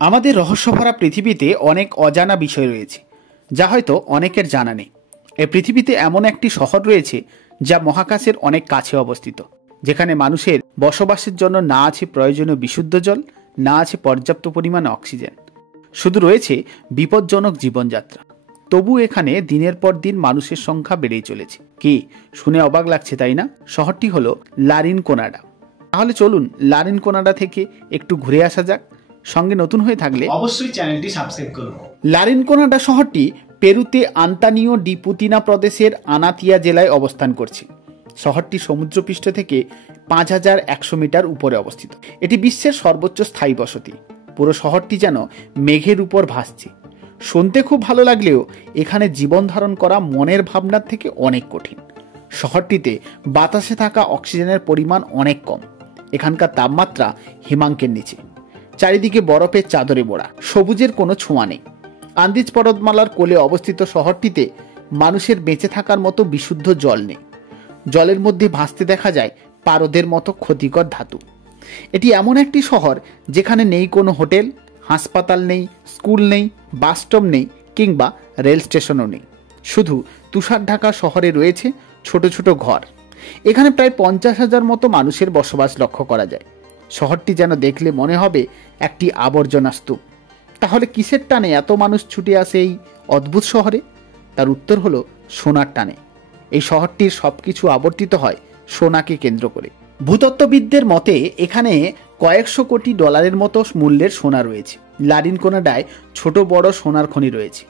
আমাদের রহস্যভরা পৃথিবীতে অনেক অজানা বিষয় রয়েছে, যা হয়তো অনেকের জানা নেই। এই পৃথিবীতে এমন একটি শহর রয়েছে যা মহাকাশের অনেক কাছে অবস্থিত, যেখানে মানুষের বসবাসের জন্য না আছে প্রয়োজনীয় বিশুদ্ধ জল, না আছে পর্যাপ্ত পরিমাণ অক্সিজেন, শুধু রয়েছে বিপজ্জনক জীবনযাত্রা। তবু এখানে দিনের পর দিন মানুষের সংখ্যা বেড়েই চলেছে। কি শুনে অবাক লাগছে, তাই না? শহরটি হলো লারিনকোনাডা। তাহলে চলুন লারিনকোনাডা থেকে একটু ঘুরে আসা যাক। সঙ্গে নতুন হয়ে থাকলে অবশ্যই চ্যানেলটি সাবস্ক্রাইব করুন। লারিনকোনাডা শহরটি পেরুতে আন্তানিও ডি পুতিনা প্রদেশের আনাতিয়া জেলায় অবস্থান করছে। শহরটি সমুদ্রপৃষ্ঠ থেকে 5100 মিটার উপরে অবস্থিত। এটি বিশ্বের সর্বোচ্চ স্থায়ী বসতি। পুরো শহরটি যেন মেঘের উপর ভাসছে। শুনতে খুব ভালো লাগলেও এখানে জীবন ধারণ করা মনের ভাবনার থেকে অনেক কঠিন। শহরটিতে বাতাসে থাকা অক্সিজেনের পরিমাণ অনেক কম। এখানকার তাপমাত্রা হিমাঙ্কের নিচে। চারিদিকে বরফের চাদরে মোড়া, সবুজের কোনো ছোঁয়া নেই। আন্দিজ পর্বতমালার কোলে অবস্থিত শহরটিতে মানুষের বেঁচে থাকার মতো বিশুদ্ধ জল নেই। জলের মধ্যে ভাসতে দেখা যায় পারদের মতো ক্ষতিকর ধাতু। এটি এমন একটি শহর যেখানে নেই কোনো হোটেল, হাসপাতাল নেই, স্কুল নেই, বাস স্টপ নেই, কিংবা রেল স্টেশনও নেই। শুধু তুষার ঢাকা শহরে রয়েছে ছোট ছোট ঘর। এখানে প্রায় 50,000 মতো মানুষের বসবাস লক্ষ্য করা যায়। শহরটি যেন দেখলে মনে হবে একটি আবর্জনা স্তূপ। তাহলে কিসের টানে এত মানুষ ছুটে আসে এই অদ্ভুত শহরে? তার উত্তর হলো সোনার টানে। এই শহরটির সব কিছু আবর্তিত হয় সোনাকে কেন্দ্র করে। ভূতত্ত্ববিদদের মতে এখানে কয়েকশো কোটি ডলারের মতো মূল্যের সোনা রয়েছে। লারিনকোনাডায় ছোট বড় সোনার খনি রয়েছে।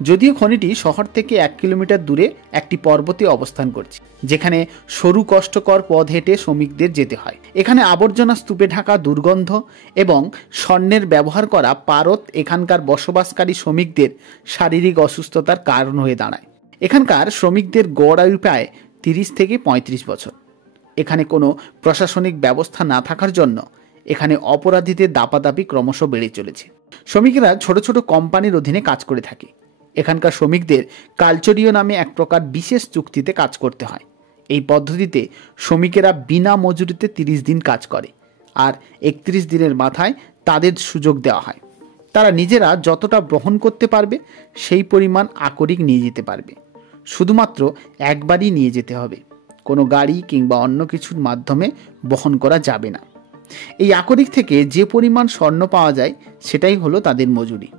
যদিও খনিটি শহর থেকে 1 কিলোমিটার দূরে একটি পর্বতে অবস্থান করছে, যেখানে সরু কষ্টকর পথ হেঁটে শ্রমিকদের যেতে হয়। এখানে আবর্জনা স্তূপে ঢাকা দুর্গন্ধ এবং স্বর্ণের ব্যবহার করা পারদ এখানকার বসবাসকারী শ্রমিকদের শারীরিক অসুস্থতার কারণ হয়ে দাঁড়ায়। এখানকার শ্রমিকদের গড় আয়ু প্রায় 30 থেকে 35 বছর। এখানে কোনো প্রশাসনিক ব্যবস্থা না থাকার জন্য এখানে অপরাধীদের দাপাদাপি ক্রমশ বেড়ে চলেছে। শ্রমিকেরা ছোট ছোট কোম্পানির অধীনে কাজ করে থাকে। এখানকার শ্রমিকদের কালচরীয় নামে এক প্রকার বিশেষ চুক্তিতে কাজ করতে হয়। এই পদ্ধতিতে শ্রমিকেরা বিনা মজুরিতে 30 দিন কাজ করে, আর 31 দিনের মাথায় তাদের সুযোগ দেওয়া হয়। তারা নিজেরা যতটা বহন করতে পারবে সেই পরিমাণ আকরিক নিয়ে যেতে পারবে। শুধুমাত্র একবারই নিয়ে যেতে হবে। কোনো গাড়ি কিংবা অন্য কিছুর মাধ্যমে বহন করা যাবে না। এই আকরিক থেকে যে পরিমাণ স্বর্ণ পাওয়া যায় সেটাই হলো তাদের মজুরি।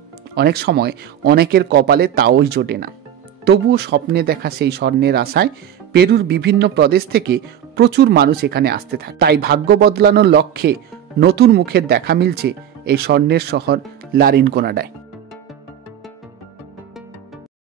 অনেক সময় অনেকের কপালে তাওই জোটে না। তবুও স্বপ্নে দেখা সেই স্বর্ণের আশায় পেরুর বিভিন্ন প্রদেশ থেকে প্রচুর মানুষ এখানে আসতে থাকে। তাই ভাগ্য বদলানোর লক্ষ্যে নতুন মুখের দেখা মিলছে এই স্বর্ণের শহর লারিনকোনাডায়।